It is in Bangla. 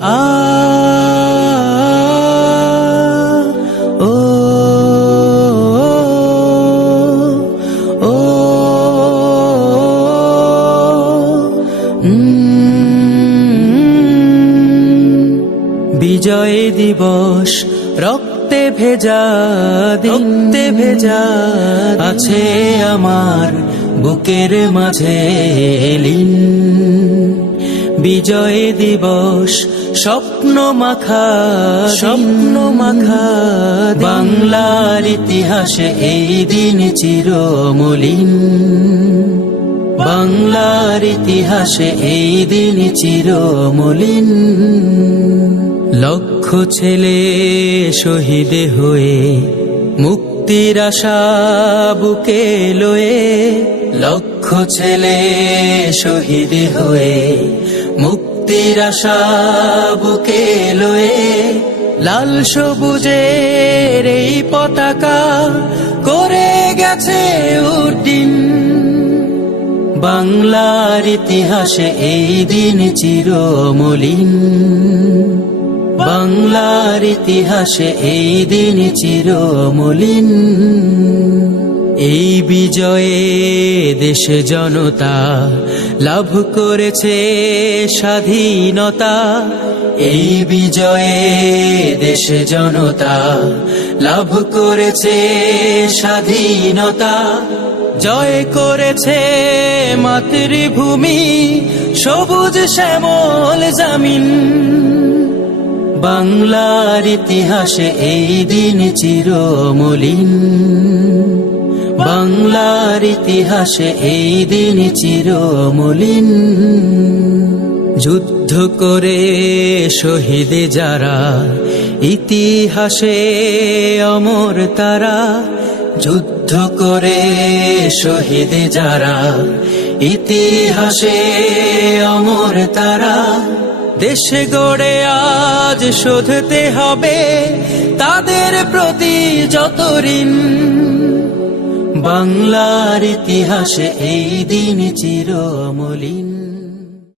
আ ও ও বিজয় দিবস রক্তে ভেজা দিনতে ভেজা আছে আমার বুকের মাঝে লীন। বিজয় দিবস স্বপ্ন মাখা বাংলার ইতিহাসে এই দিন চিরমলিন। বাংলার ইতিহাসে এই দিন চিরমলিন। লক্ষ ছেলে শহীদ হয়ে মুক্তির আশা বুকে লয়ে, লক্ষ ছেলে শহীদ হয়ে মুক্তির আশা বুকে লয়ে, লাল সবুজের এই পতাকা করে গেছে উড্ডীন। বাংলার ইতিহাসে এই দিন চিরমলিন। বাংলার ইতিহাসে এই দিন চিরমলিন। এই বিজয়ে দেশ জনতা লাভ করেছে স্বাধীনতা। এই বিজয়ে দেশ জনতা লাভ করেছে স্বাধীনতা। জয় করেছে মাতৃভূমি সবুজ শ্যামল জামিন। বাংলার ইতিহাসে এই দিন চিরমলিন। বাংলার ইতিহাসে এই দিন চিরমলিন। যুদ্ধ করে শহীদ যারা ইতিহাসে অমর তারা। যুদ্ধ করে শহীদ যারা ইতিহাসে অমর তারা। দেশ গড়ে আজ শোধতে হবে তাদের প্রতি যত ঋণ। বাংলার ইতিহাসে এই দিন চিরমলিন।